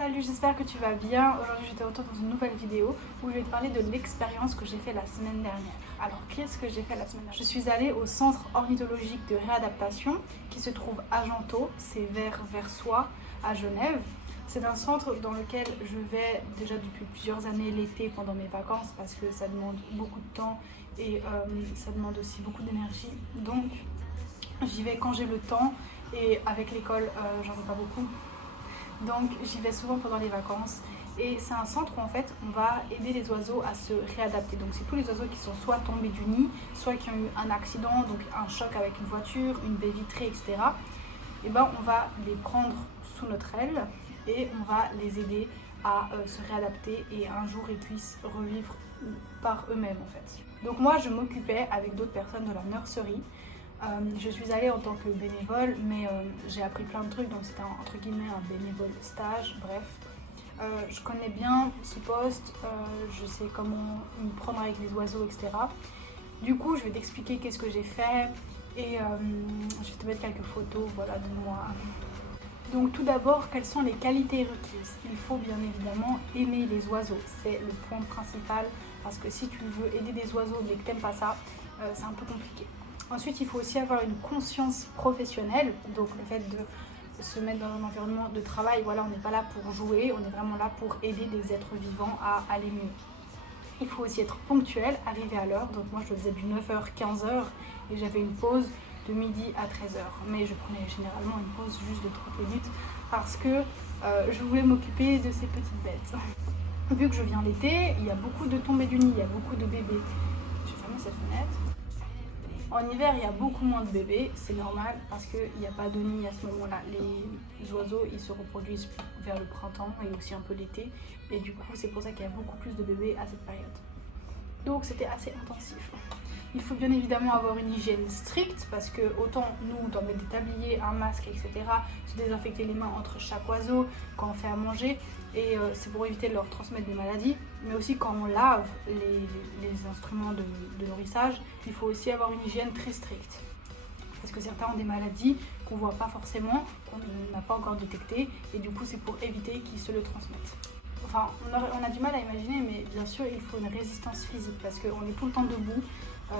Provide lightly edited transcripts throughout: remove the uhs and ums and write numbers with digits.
Salut, j'espère que tu vas bien. Aujourd'hui, je te retrouve dans une nouvelle vidéo où je vais te parler de l'expérience que j'ai fait la semaine dernière. Alors, qu'est-ce que j'ai fait la semaine dernière? Je suis allée au centre ornithologique de réadaptation qui se trouve à Gentot, c'est vers Versoix, à Genève. C'est un centre dans lequel je vais déjà depuis plusieurs années l'été pendant mes vacances parce que ça demande beaucoup de temps et ça demande aussi beaucoup d'énergie. Donc, j'y vais quand j'ai le temps et avec l'école, j'en ai pas beaucoup. Donc j'y vais souvent pendant les vacances et c'est un centre où en fait on va aider les oiseaux à se réadapter. Donc c'est tous les oiseaux qui sont soit tombés du nid, soit qui ont eu un accident, donc un choc avec une voiture, une baie vitrée, etc. Et ben on va les prendre sous notre aile et on va les aider à se réadapter et un jour ils puissent revivre par eux-mêmes en fait. Donc moi je m'occupais avec d'autres personnes de la nurserie. Je suis allée en tant que bénévole, mais j'ai appris plein de trucs, donc c'était entre guillemets un bénévole stage, bref. Je connais bien ce poste, je sais comment m'y prendre avec les oiseaux, etc. Du coup, je vais t'expliquer qu'est-ce que j'ai fait et je vais te mettre quelques photos voilà, de moi. Donc tout d'abord, quelles sont les qualités requises? Il faut bien évidemment aimer les oiseaux, c'est le point principal, parce que si tu veux aider des oiseaux mais que t'aimes pas ça, c'est un peu compliqué. Ensuite, il faut aussi avoir une conscience professionnelle, donc le fait de se mettre dans un environnement de travail, voilà, on n'est pas là pour jouer, on est vraiment là pour aider des êtres vivants à aller mieux. Il faut aussi être ponctuel, arriver à l'heure, donc moi je faisais du 9h-15h et j'avais une pause de midi à 13h, mais je prenais généralement une pause juste de 30 minutes parce que je voulais m'occuper de ces petites bêtes. Vu que je viens l'été, il y a beaucoup de tombées du nid, il y a beaucoup de bébés. Je vais fermer cette fenêtre. En hiver, il y a beaucoup moins de bébés, c'est normal parce qu'il n'y a pas de nid à ce moment-là. Les oiseaux, ils se reproduisent vers le printemps et aussi un peu l'été. Et du coup, c'est pour ça qu'il y a beaucoup plus de bébés à cette période. Donc, c'était assez intensif. Il faut bien évidemment avoir une hygiène stricte parce que autant nous, on doit mettre des tabliers, un masque, etc. Se désinfecter les mains entre chaque oiseau quand on fait à manger. Et c'est pour éviter de leur transmettre des maladies. Mais aussi quand on lave les instruments de nourrissage, il faut aussi avoir une hygiène très stricte. Parce que certains ont des maladies qu'on ne voit pas forcément, qu'on n'a pas encore détectées. Et du coup, c'est pour éviter qu'ils se le transmettent. Enfin, on a du mal à imaginer, mais bien sûr, il faut une résistance physique parce qu'on est tout le temps debout.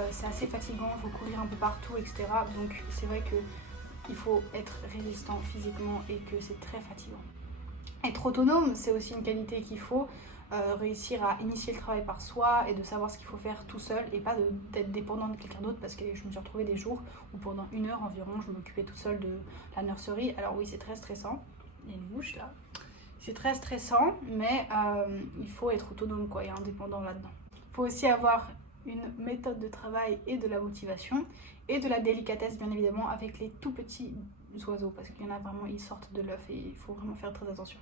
C'est assez fatigant, il faut courir un peu partout, etc. Donc c'est vrai qu'il faut être résistant physiquement et que c'est très fatigant. Être autonome, c'est aussi une qualité qu'il faut. Réussir à initier le travail par soi et de savoir ce qu'il faut faire tout seul et pas d'être dépendant de quelqu'un d'autre parce que je me suis retrouvée des jours où pendant 1 heure environ je m'occupais tout seul de la nurserie. Alors oui, c'est très stressant. Il y a une mouche là. C'est très stressant, mais il faut être autonome quoi, et indépendant là-dedans. Il faut aussi avoir une méthode de travail et de la motivation et de la délicatesse bien évidemment avec les tout petits oiseaux parce qu'il y en a vraiment, ils sortent de l'œuf et il faut vraiment faire très attention.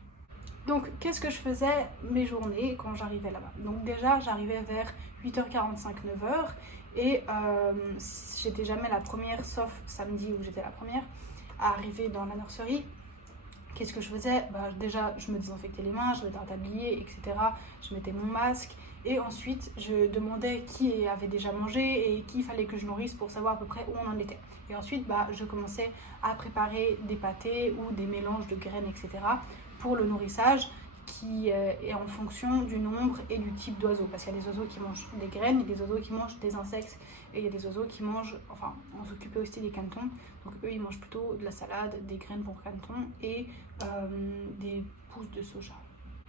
Donc qu'est-ce que je faisais mes journées quand j'arrivais là-bas? Donc déjà j'arrivais vers 8h45, 9h et j'étais jamais la première, sauf samedi où j'étais la première, à arriver dans la nurserie. Qu'est-ce que je faisais? Déjà, je me désinfectais les mains, je mettais un tablier, etc. Je mettais mon masque. Et ensuite, je demandais qui avait déjà mangé et qui il fallait que je nourrisse pour savoir à peu près où on en était. Et ensuite, je commençais à préparer des pâtés ou des mélanges de graines, etc. pour le nourrissage qui est en fonction du nombre et du type d'oiseau. Parce qu'il y a des oiseaux qui mangent des graines, il y a des oiseaux qui mangent des insectes et il y a des oiseaux qui mangent, enfin, on s'occupait aussi des canetons. Donc eux, ils mangent plutôt de la salade, des graines pour canetons et des pousses de soja.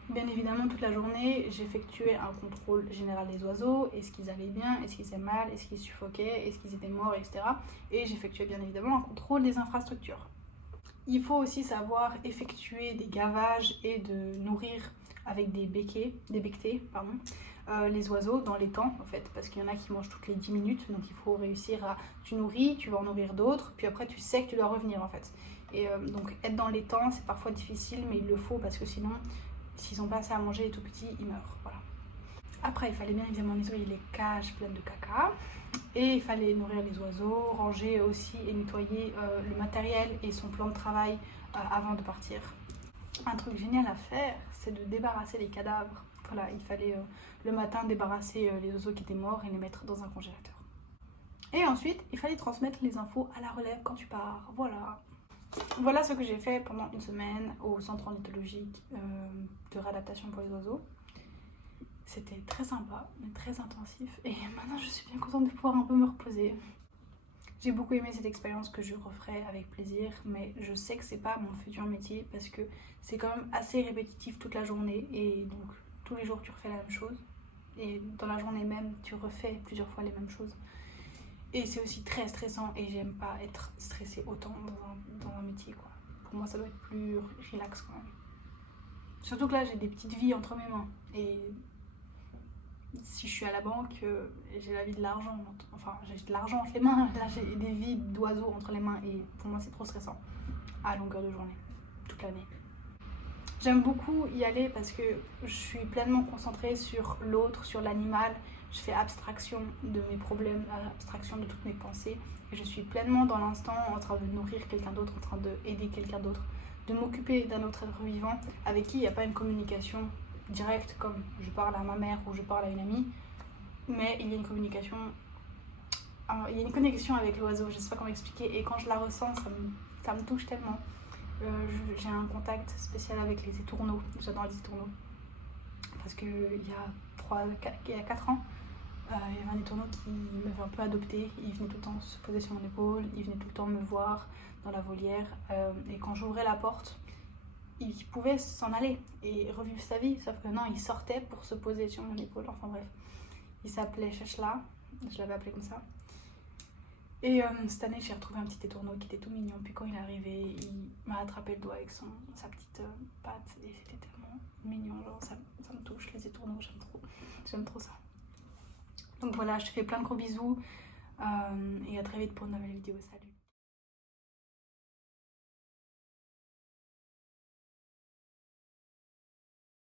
Bien évidemment, toute la journée, j'effectuais un contrôle général des oiseaux. Est-ce qu'ils allaient bien? Est-ce qu'ils faisaient mal? Est-ce qu'ils suffoquaient? Est-ce qu'ils étaient morts? Etc. Et j'effectuais bien évidemment un contrôle des infrastructures. Il faut aussi savoir effectuer des gavages et de nourrir avec des becquets, les oiseaux dans les temps en fait, parce qu'il y en a qui mangent toutes les 10 minutes, donc il faut réussir à, tu nourris, tu vas en nourrir d'autres, puis après tu sais que tu dois revenir en fait. Et donc être dans les temps, c'est parfois difficile, mais il le faut parce que sinon, s'ils n'ont pas assez à manger, les tout petits, ils meurent, voilà. Après, il fallait bien évidemment nettoyer les cages pleines de caca. Et il fallait nourrir les oiseaux, ranger aussi et nettoyer le matériel et son plan de travail avant de partir. Un truc génial à faire, c'est de débarrasser les cadavres. Voilà, il fallait le matin débarrasser les oiseaux qui étaient morts et les mettre dans un congélateur. Et ensuite, il fallait transmettre les infos à la relève quand tu pars. Voilà. Voilà ce que j'ai fait pendant une semaine au centre ornithologique de réadaptation pour les oiseaux. C'était très sympa, mais très intensif. Et maintenant, je suis bien contente de pouvoir un peu me reposer. J'ai beaucoup aimé cette expérience que je referai avec plaisir, mais je sais que c'est pas mon futur métier parce que c'est quand même assez répétitif toute la journée et donc tous les jours tu refais la même chose et dans la journée même tu refais plusieurs fois les mêmes choses. Et c'est aussi très stressant et j'aime pas être stressée autant dans un métier quoi. Pour moi ça doit être plus relax quand même. Surtout que là j'ai des petites vies entre mes mains et si je suis à la banque, j'ai la vie de l'argent, enfin j'ai de l'argent entre les mains, là j'ai des vies d'oiseaux entre les mains et pour moi c'est trop stressant à longueur de journée, toute l'année. J'aime beaucoup y aller parce que je suis pleinement concentrée sur l'autre, sur l'animal, je fais abstraction de mes problèmes, abstraction de toutes mes pensées et je suis pleinement dans l'instant en train de nourrir quelqu'un d'autre, en train d'aider quelqu'un d'autre, de m'occuper d'un autre être vivant avec qui il n'y a pas une communication directe comme je parle à ma mère ou je parle à une amie, mais il y a une communication, il y a une connexion avec l'oiseau, je sais pas comment expliquer, et quand je la ressens, ça me touche tellement. J'ai un contact spécial avec les étourneaux, j'adore les étourneaux, parce qu'il y a 4 ans, il y avait un étourneau qui m'avait un peu adopté, il venait tout le temps se poser sur mon épaule, il venait tout le temps me voir dans la volière, et quand j'ouvrais la porte, il pouvait s'en aller et revivre sa vie, sauf que non, il sortait pour se poser sur mon épaule, enfin bref. Il s'appelait Chachla, je l'avais appelé comme ça. Et cette année, j'ai retrouvé un petit étourneau qui était tout mignon, puis quand il est arrivé, il m'a attrapé le doigt avec sa petite patte, et c'était tellement mignon, genre ça me touche, les étourneaux, j'aime trop ça. Donc voilà, je te fais plein de gros bisous, et à très vite pour une nouvelle vidéo, salut!